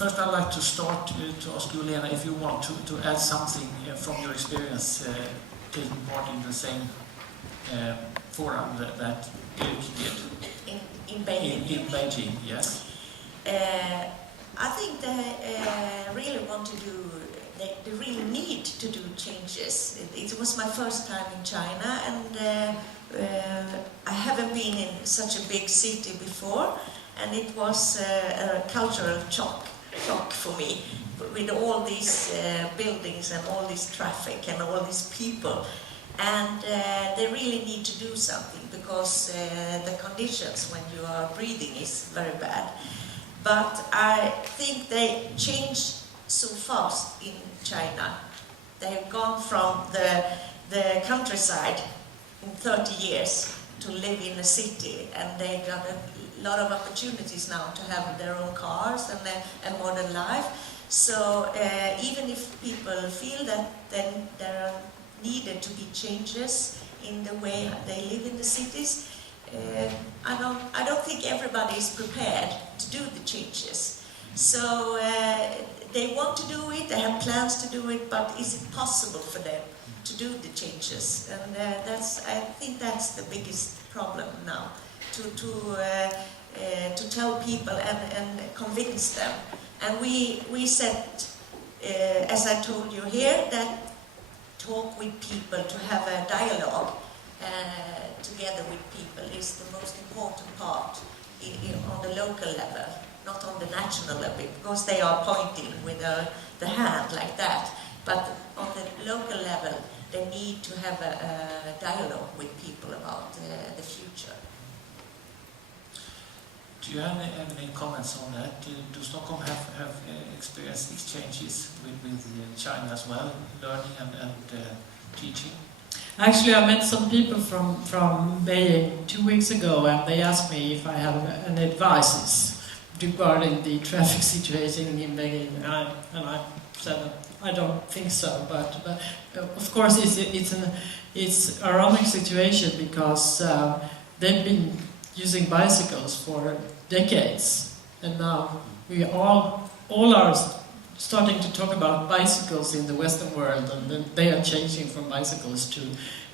First, I'd like to start to ask you, Lena, if you want to add something from your experience taking part in the same forum that Erik did. In Beijing? In Beijing, yes. I think they really want to do, they really need to do changes. It was my first time in China, and I haven't been in such a big city before, and it was a cultural shock for me, with all these buildings and all this traffic and all these people. And they really need to do something, because the conditions when you are breathing is very bad. But I think they changed so fast in China. They have gone from the countryside in 30 years to live in a city, and they got a lot of opportunities now to have their own cars and a modern life. So even if people feel that then there are needed to be changes in the way they live in the cities, I don't think everybody is prepared to do the changes. So they want to do it, they have plans to do it, but is it possible for them to do the changes? And I think that's the biggest problem now, to tell people and convince them. And we said, as I told you here, that talk with people, to have a dialogue together with people is the most important part on the local level, not on the national level, because they are pointing with the hand like that. But on the local level, they need to have a dialogue with people about the future. Do you have any comments on that? Do Stockholm have experienced exchanges with China as well, learning and teaching? Actually, I met some people from Beijing 2 weeks ago, and they asked me if I have any advices regarding the traffic situation in Beijing, and I said I don't think so. But of course, it's a ironic situation, because they've been using bicycles for decades, and now we all are starting to talk about bicycles in the Western world, and then they are changing from bicycles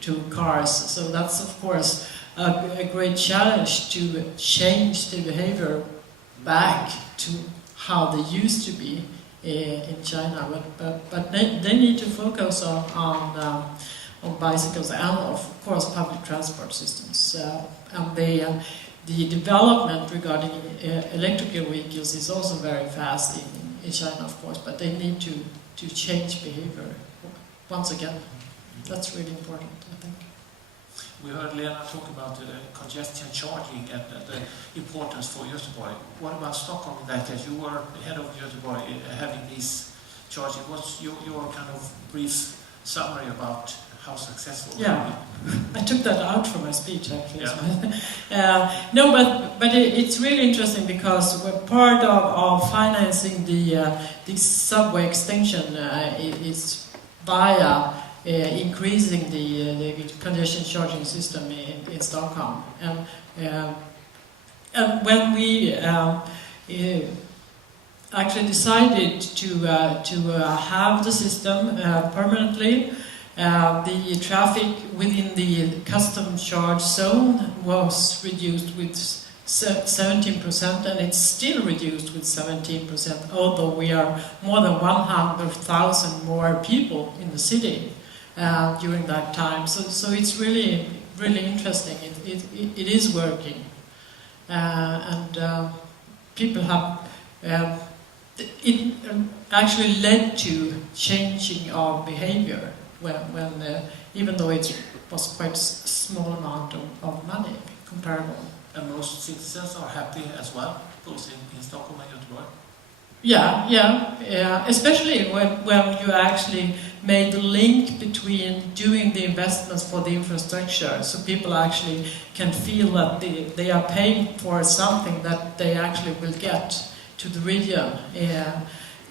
to cars. So that's of course a great challenge to change the behavior back to how they used to be in China. But they need to focus on bicycles and of course public transport systems. And the development regarding electrical vehicles is also very fast in China, of course, but they need to change behavior once again. That's really important, I think. We heard Lena talk about congestion charging and the importance for Göteborg. What about Stockholm in that case? You were head of Göteborg having these charging. What's your kind of brief summary about how successful? Yeah, I took that out from my speech actually. Yeah. No, but it's really interesting, because we're part of financing the subway extension is via increasing the congestion charging system in Stockholm. And when we actually decided to have the system permanently, the traffic within the custom charge zone was reduced with 17%, and it's still reduced with 17%, although we are more than 100,000 more people in the city during that time. So it's really, really interesting. It is working. And people have... it actually led to changing our behavior. When even though it was quite a small amount of money comparable. And most citizens are happy as well, both in Stockholm and Göteborg? Yeah. Especially when you actually made the link between doing the investments for the infrastructure, so people actually can feel that they are paying for something that they actually will get to the region.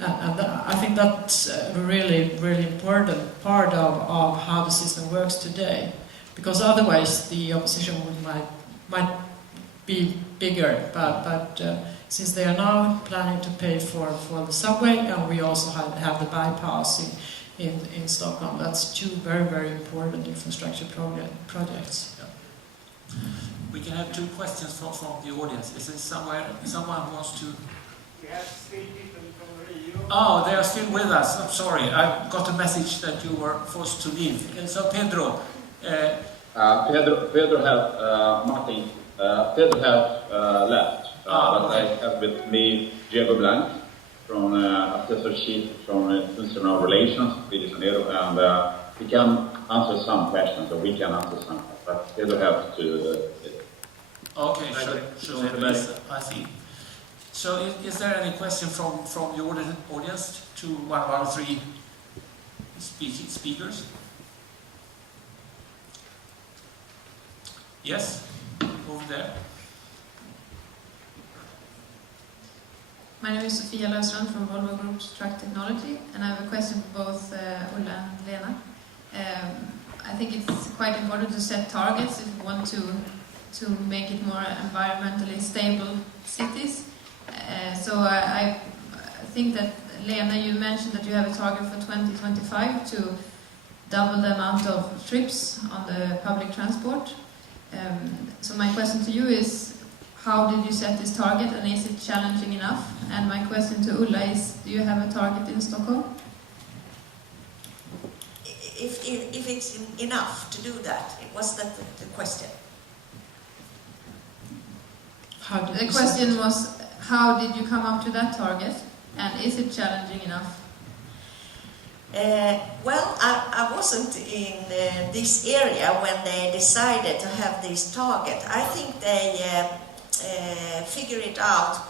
And I think that's a really, really important part of how the system works today, because otherwise the opposition might be bigger, but since they are now planning to pay for the subway, and we also have the bypass in Stockholm. That's two very, very important infrastructure projects. Yeah. We can have two questions from the audience. Is there someone wants to? We have 3 people from Rio. Oh, they are still with us. I'm sorry. I got a message that you were forced to leave. So Pedro. Pedro has Martin. Pedro has left. But okay. I have with me Diego Blanc from Assessor Chief from Institutional Relations, Rio de Janeiro, and he can answer some questions, or we can answer some. But Pedro has to. Okay, sure. I see. So, is there any question from the audience to one of our 3 speakers? Yes, over there. My name is Sofia Löfstrand from Volvo Group's Truck Technology, and I have a question for both Ulla and Lena. I think it's quite important to set targets if we want to make it more environmentally stable cities. So I think that, Lena, you mentioned that you have a target for 2025 to double the amount of trips on the public transport. So my question to you is, how did you set this target, and is it challenging enough? And my question to Ulla is, do you have a target in Stockholm? If it's enough to do that, was that the question? The question was, how did you come up to that target, and is it challenging enough? Well, I wasn't in this area when they decided to have this target. I think they figure it out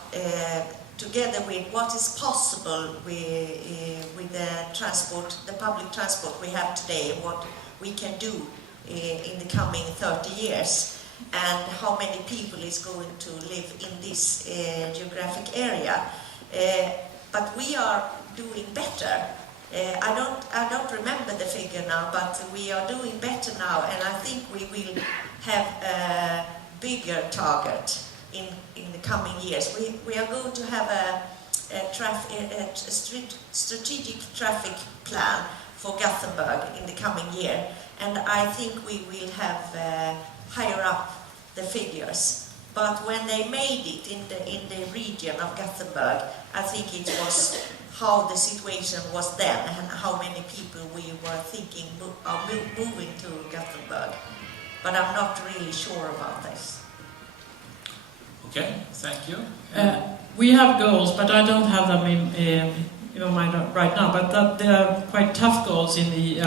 together with what is possible with the transport, the public transport we have today, what we can do in the coming 30 years, and how many people is going to live in this geographic area. But we are doing better. I don't remember the figure now, but we are doing better now, and I think we will have a bigger target in the coming years. We are going to have a strategic traffic plan for Gothenburg in the coming year, and I think we will have higher up the figures. But when they made it in the region of Gothenburg, I think it was how the situation was then and how many people we were thinking of moving to Gothenburg. But I'm not really sure about this. Okay, thank you. We have goals, but I don't have them in my mind right now. But they are quite tough goals in the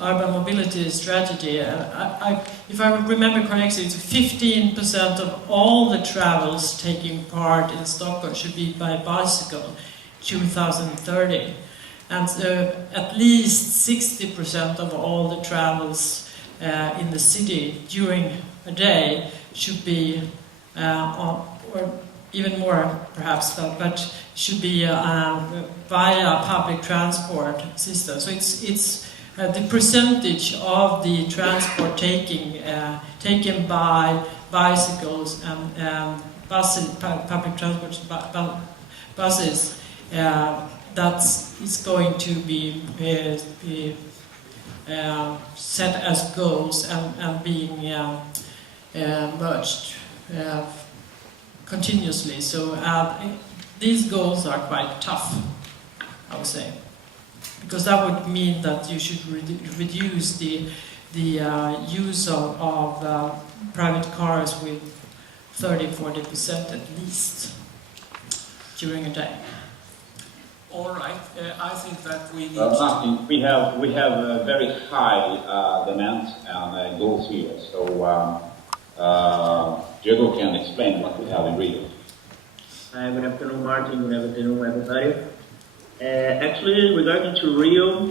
urban mobility strategy. If I remember correctly, it's 15% of all the travels taking part in Stockholm should be by bicycle, 2030. And at least 60% of all the travels in the city during a day should be, or even more perhaps, but should be via public transport system. So it's the percentage of the transport taken by bicycles and buses, public transport buses, that is going to be set as goals and being merged continuously. So these goals are quite tough, I would say, because that would mean that you should reduce the use of private cars with 30-40% at least during a day. All right, I think that we need Martin, we have very high demands and goals here. So Diego can explain what we have in Rio. Good afternoon, Martin. Good afternoon, everybody. Actually, regarding to Rio,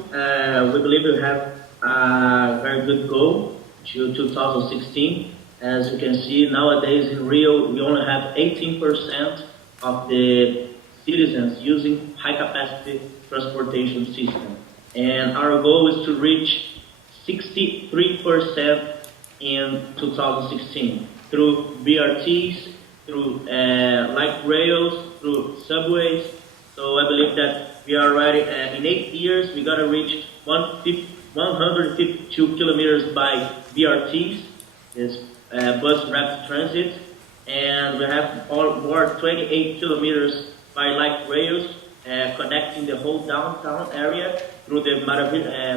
we believe we have a very good goal to 2016. As you can see, nowadays in Rio, we only have 18% of the citizens using high-capacity transportation system. And our goal is to reach 63% in 2016 through BRTs through light rails, through subways. So I believe that we are already, in 8 years, we're going to reach 152 kilometers by BRTs, is bus rapid transit, and we have more 28 kilometers by light rails, connecting the whole downtown area through the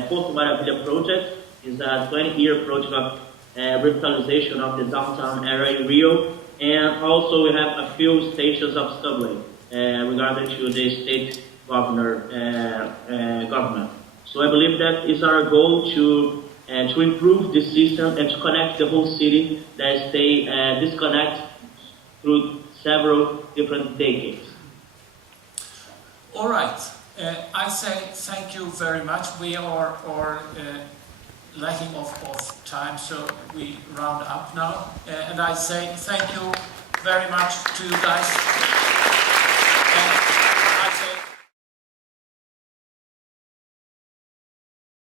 Porto Maravilha project. Is a 20-year project of revitalization of the downtown area in Rio, and also we have a few stations of subway regarding to the state government. So I believe that is our goal to improve the system and to connect the whole city that stay disconnected through several different decades. All right. I say thank you very much. We are lacking of time, so we round up now. And I say thank you very much to you guys.